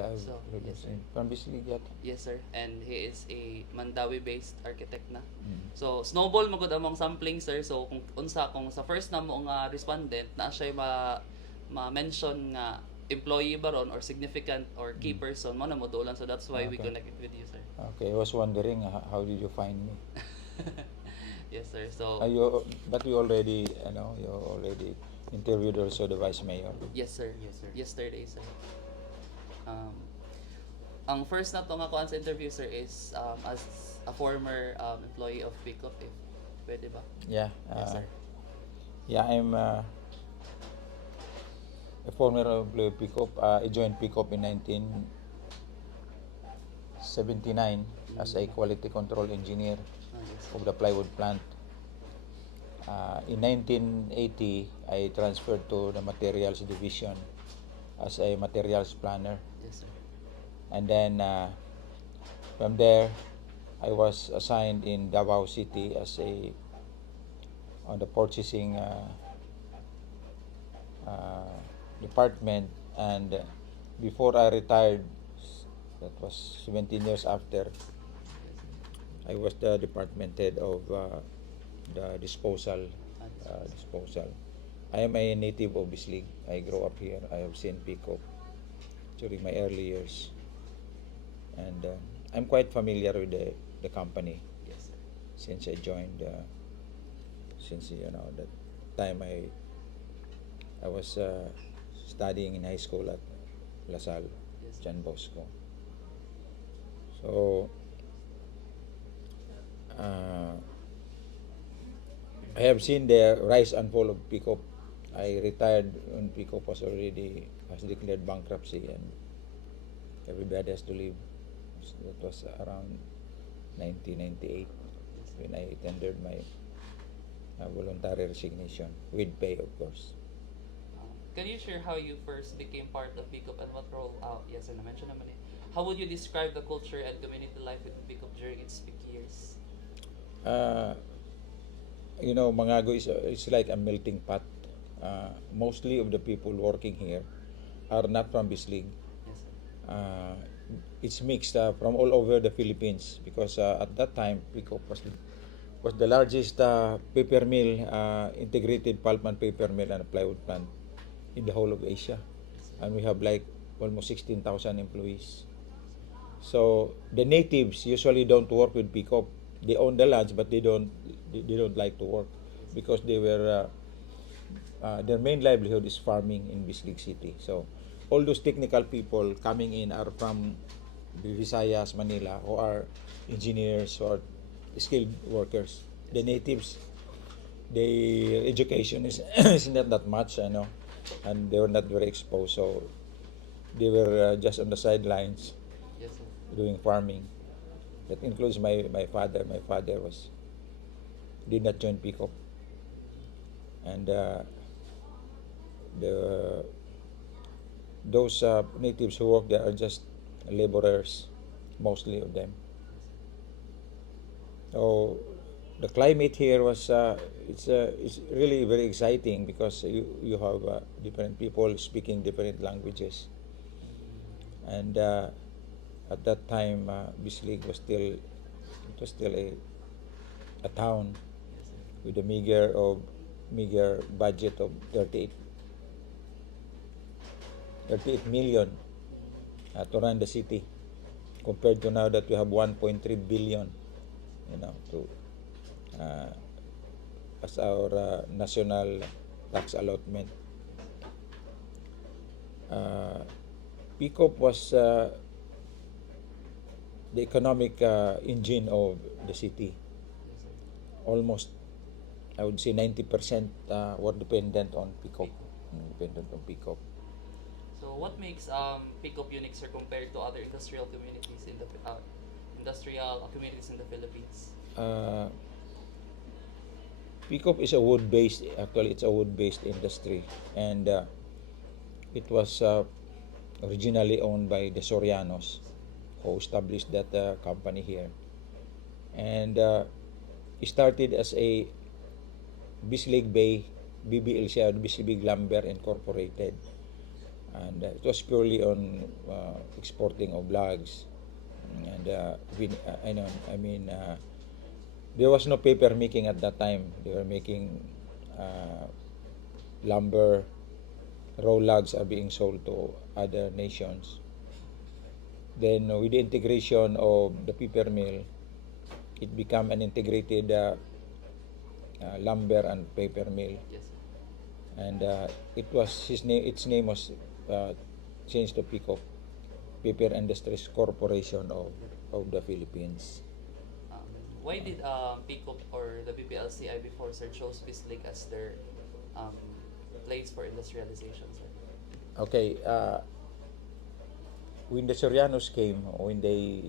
Yeah, I've So, heard yes of sir. him. From Bislig yata. Yes sir. And he is a Mandawi-based architect na. Mm. So, snowball mo gud among sampling sir. So, kung sa first na mo nga respondent na siya ma-mention nga employee ba ron or significant or key Mm. person mo na mo dolan. So, that's why we Okay. connected with you sir. Okay, I was wondering how did you find me? Yes sir. So, But you already interviewed also the vice mayor. yes sir. Yes, sir. Yesterday sir. Um, ang first na to nga kuan sa interview sir is as a former employee of Pickup if pwede ba? Yeah. Yes sir. Yeah, I'm a former employee of Pickup. I joined Pickup in 1979 as a quality control engineer Yes, sir. of the plywood plant. In 1980, I transferred to the materials division as a materials planner. Yes, sir. And then from there, I was assigned in Davao City as on the purchasing department. And before I retired, that was 17 years after, I was the department head of the disposal. I am a native of Bislig. I grew up here. I have seen Pickup during my early years, and I'm quite familiar with the company Yes, sir. since I joined. Since that time I was studying in high school at Lasal, Yes, sir. John Bosco. So I have seen the rise and fall of Pickup. I retired when Pickup has declared bankruptcy, and everybody has to leave. So that was around 1998 when I tendered my voluntary resignation with pay, of course. Can you share how you first became part of Pickup and what role? Yes, and I mentioned naman eh. How would you describe the culture and community life within Pickup during its peak years? Uh, Mangago is like a melting pot. Mostly of the people working here are not from Bislig. Yes, sir. Uh, it's mixed from all over the Philippines because at that time Pickup was the largest paper mill, integrated pulp and paper mill and plywood plant in the whole of Asia, and we have like almost 16,000 employees. So the natives usually don't work with Pickup. They own the lands, but they don't like to work because their main livelihood is farming in Bislig City. So all those technical people coming in are from the Visayas, Manila, who are engineers or skilled workers. The natives, their education is not that much, and they were not very exposed. So they were just on the sidelines Yes, sir. doing farming. That includes my father. My father did not join Pickup, and the those natives who work there are just laborers, mostly of them. So the climate here it's really very exciting because you have different people speaking different languages, and at that time Bislig was still a town with a meager budget of 38 million to run the city, compared to now that we have 1.3 billion, to uh, as our national tax allotment. Pickup was the economic engine of the city. Yes, sir. Almost, I would say 90% were dependent on Pickup. So, what makes Pickup unique, sir, compared to other industrial communities in the Philippines? Uh, Pickup is a wood-based, actually it's a wood-based industry, and it was originally owned by the Sorianos, who established that company here. And it started as a Bislig Bay BBLC, Bislig Lumber Incorporated. and it was purely on exporting of logs. And I know, I mean, there was no paper making at that time. They were making uh, lumber, raw logs are being sold to other nations. Then with the integration of the paper mill, it became an integrated lumber and paper mill. Yes, sir. And it was his name. Its name was uh, changed to Peacock Paper Industries Corporation of the Philippines. Um, why did PICOP or the BPLCI before, sir, chose Bislig as their um, place for industrialization, sir? Okay, when the Sorianos came, when they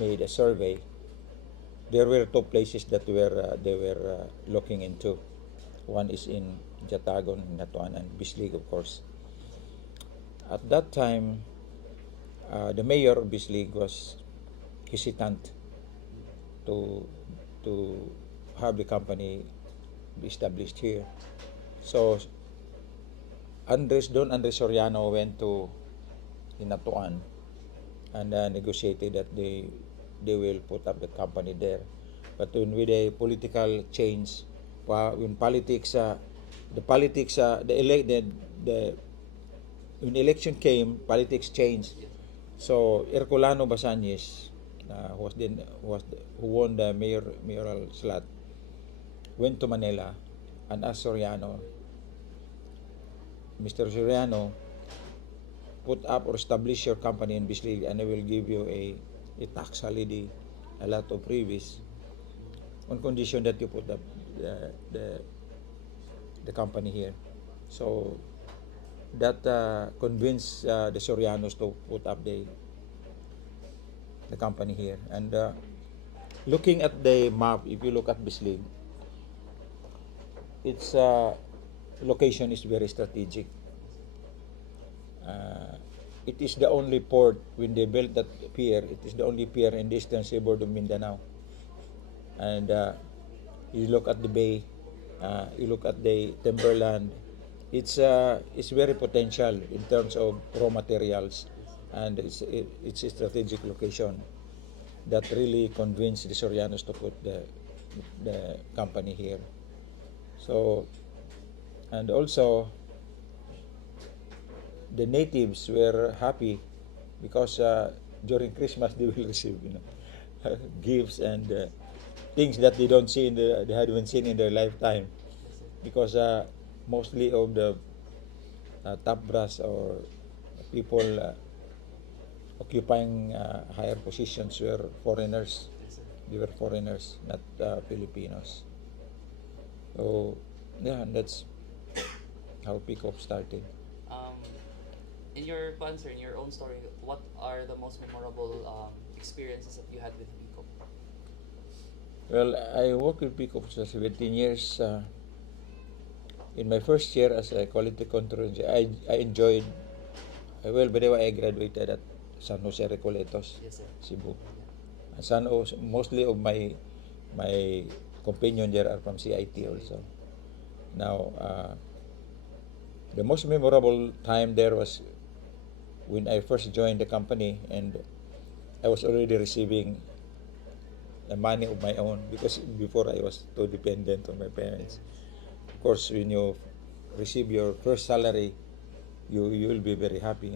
made a survey, there were two places that they were looking into. One is in Jatagon, Natuan, and Bislig, of course. At that time, the mayor of Bislig was hesitant to to have the company be established here. So Don Andres Soriano went to Inatuan and negotiated that they will put up the company there. But when with a political change, when politics, the when election came, politics changed. Yes. So Herculano Basañez, who won the mayoral slot, went to Manila and asked Soriano, Mr. Soriano, put up or establish your company in Bislig and I will give you a tax holiday, a lot of freebies, on condition that you put up the company here. So that convinced the Sorianos to put up the company here. And looking at the map, if you look at Bislig, its location is very strategic. It is the only port, when they built that pier, it is the only pier in the eastern seaboard of Mindanao. And you look at the bay, you look at the timberland, it's very potential in terms of raw materials, and it's a strategic location that really convinced the Sorianos to put the company here. So, and also the natives were happy because during Christmas they will receive gifts and things that they haven't seen in their lifetime, Yes, sir. because mostly of the top brass or people occupying higher positions were foreigners. Yes, sir. They were foreigners, not Filipinos. So yeah, that's how Peacock started. Um, in your answer, in your own story, what are the most memorable experiences that you had with PICOP? Well, I worked with Peacock for 17 years. In my first year as a quality control engineer, I enjoyed. Well, by the way, I graduated at San Jose Recoletos, Yes, sir. Cebu. Yeah. And mostly of my companion there are from CIT also. Now, the most memorable time there was when I first joined the company, and I was already receiving the money of my own, because before I was too dependent on my parents. Of course, when you receive your first salary, you will be very happy,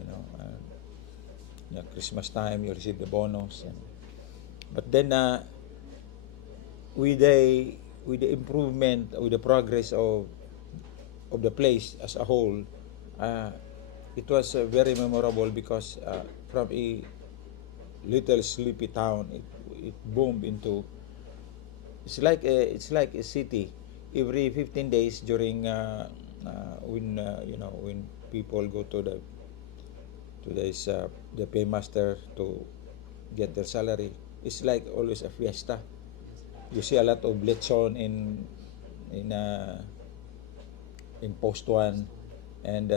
Christmas time, you receive the bonus, but then with the improvement, with the progress of the place as a whole, uh, it was very memorable, because from a little sleepy town, it boomed into, it's like a city. Every 15 days during when people go to the paymaster to get their salary, it's like always a fiesta. You see a lot of lechon in uh, in post one, and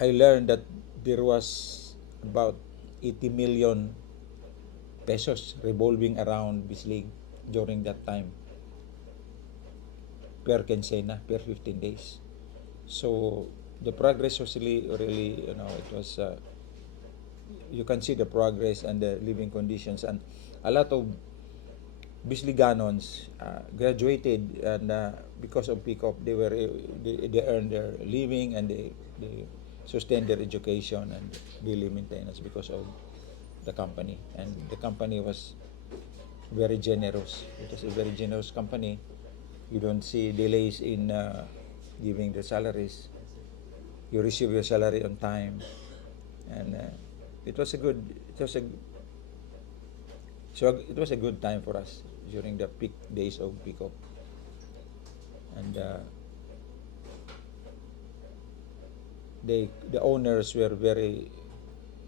I learned that there was about 80 million pesos revolving around Bislig during that time, per quincena, per 15 days. So the progress was really, it was, you can see the progress and the living conditions, and a lot of Bisliganons graduated, and because of Pickup, they earned their living, and they sustained their education and daily maintenance because of the company. And the company was very generous. It was a very generous company. You don't see delays in giving the salaries. You receive your salary on time, and it was a good. It was a so it was a good time for us during the peak days of Pickup, and the owners were very.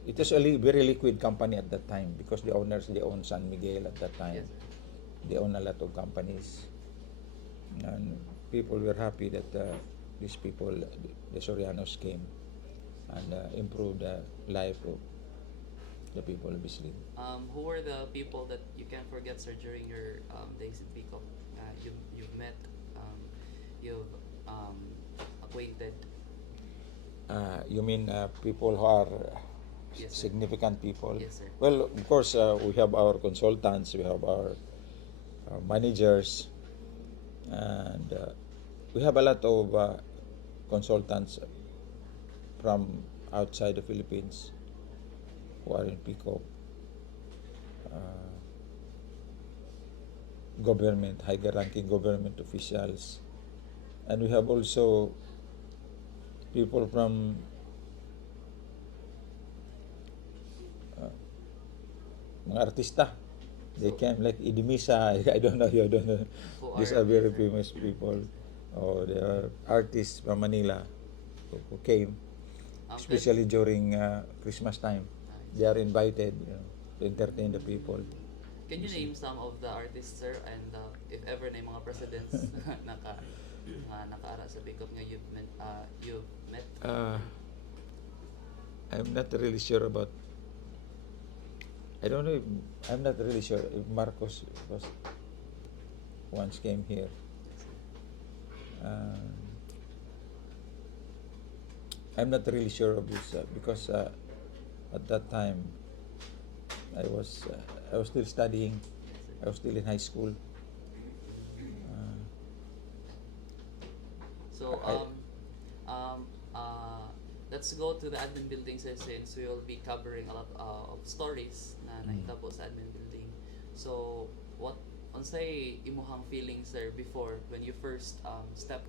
It was a very liquid company at that time because the owners, they own San Miguel at that time. Yes, sir. They own a lot of companies, and people were happy that these people, the Sorianos, came and improved the life of the people of Bislig. Who were the people that you can't forget, sir, during your days in Pickup? You've met, you've acquainted. You mean people who are Yes, sir. significant people? Yes, sir. Well, of course, we have our consultants, we have our managers, and we have a lot of consultants from outside the Philippines who are in Pickup. Government, higher ranking government officials. And we have also people from mga artista. They came like Idimisa, I don't know, you don't know. Who These are are very these, famous people. Or there are artists from Manila who came, especially during Christmas time. Nice. They are invited, to entertain the people. Can you name some of the artists, sir, and if ever na yung mga presidents nakaara sa Pickup nga you've met? I'm not really sure about. I don't know. I'm not really sure if Marcos was once came here. Um, I'm not really sure of this because at that time I was still studying. I was still in high school. So I- let's go to the admin building, sir, since we will be covering a lot of stories na nahitabo sa admin building. So what unsay imuhang feelings, sir, before when you first step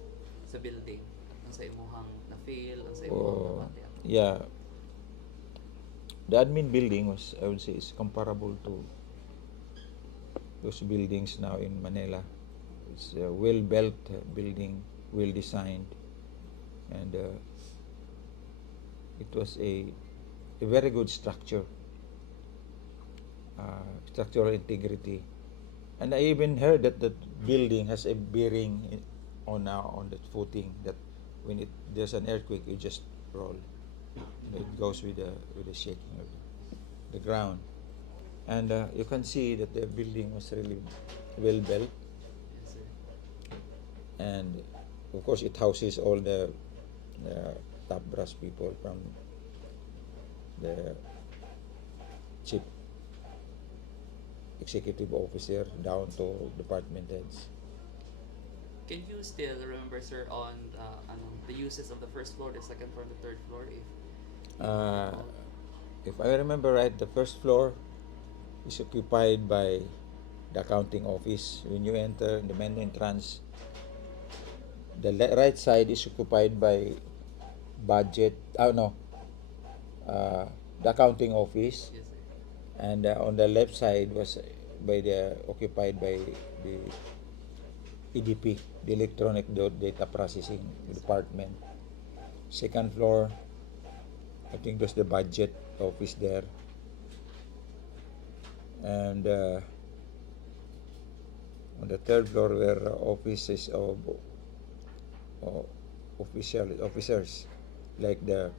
sa building? Unsay imuhang na feel, unsay Oh, imuhang nabati? yeah. The admin building was, I would say, is comparable to those buildings now in Manila. It's a well-built building, well-designed, and it was a very good structure, structural integrity. And I even heard that the building has a bearing on the footing that when there's an earthquake, it just roll. It goes with the shaking of the ground. And you can see that the building was really well built, Yes, sir. and of course it houses all the top brass people from the chief executive officer down to department heads. Can you still remember, sir, on the uses of the first floor, the second floor, and the third floor? If I remember right, the first floor is occupied by the accounting office. When you enter the main entrance, the right side is occupied by budget. The accounting office, Yes, sir. and on the left side was occupied by the EDP, the Electronic Data Processing Department. Second floor, I think there's the budget office there, and on the third floor were offices of officers like the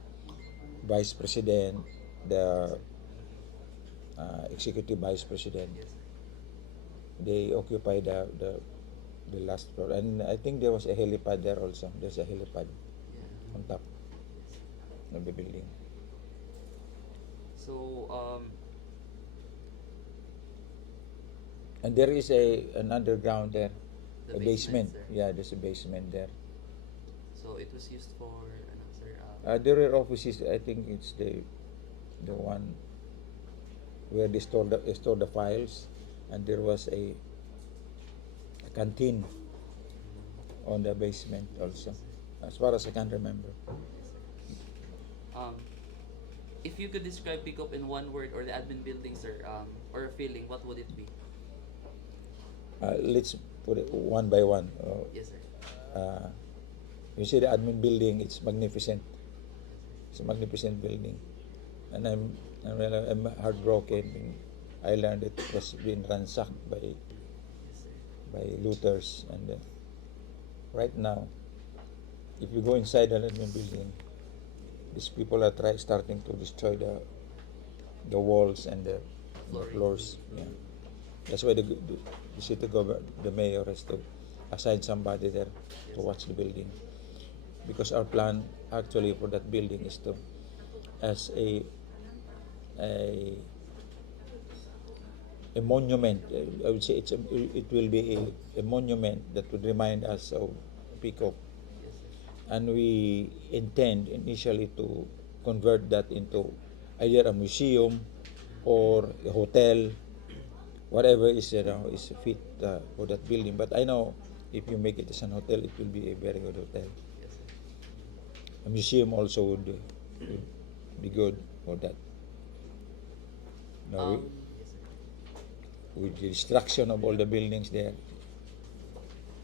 vice president, the executive vice president. Yes, sir. They occupy the last floor, and I think there was a helipad there also. There's a helipad. Yeah. on top of the building. So, And there is an underground there, the a basement, basement. sir. Yeah, there's a basement there. So it was used for, ano, sir, There are offices. I think it's the one where they store the files, and there was a canteen on the basement also, as far as I can remember. yes, sir. If you could describe Pickup in one word or the admin building, sir, or a feeling, what would it be? Let's put it one by one. Yes, sir. Uh, you see the admin building, it's magnificent. It's a magnificent building. And I'm heartbroken when I learned it was being ransacked Yes, sir. by looters. And right now, if you go inside an admin building, these people are starting to destroy the walls and the Flooring. floors. Yeah. That's why the city government, the mayor has to assign somebody there to watch the building. Because our plan actually for that building is to, as a a monument. I would say it will be a monument that would remind us of Peacock. Yes, sir. And we intend initially to convert that into either a museum or a hotel, whatever is is fit for that building. But I know if you make it as an hotel, it will be a very good hotel. Yes, sir. A museum also would be good for that. Now, Yes, sir. with the destruction of all the buildings there,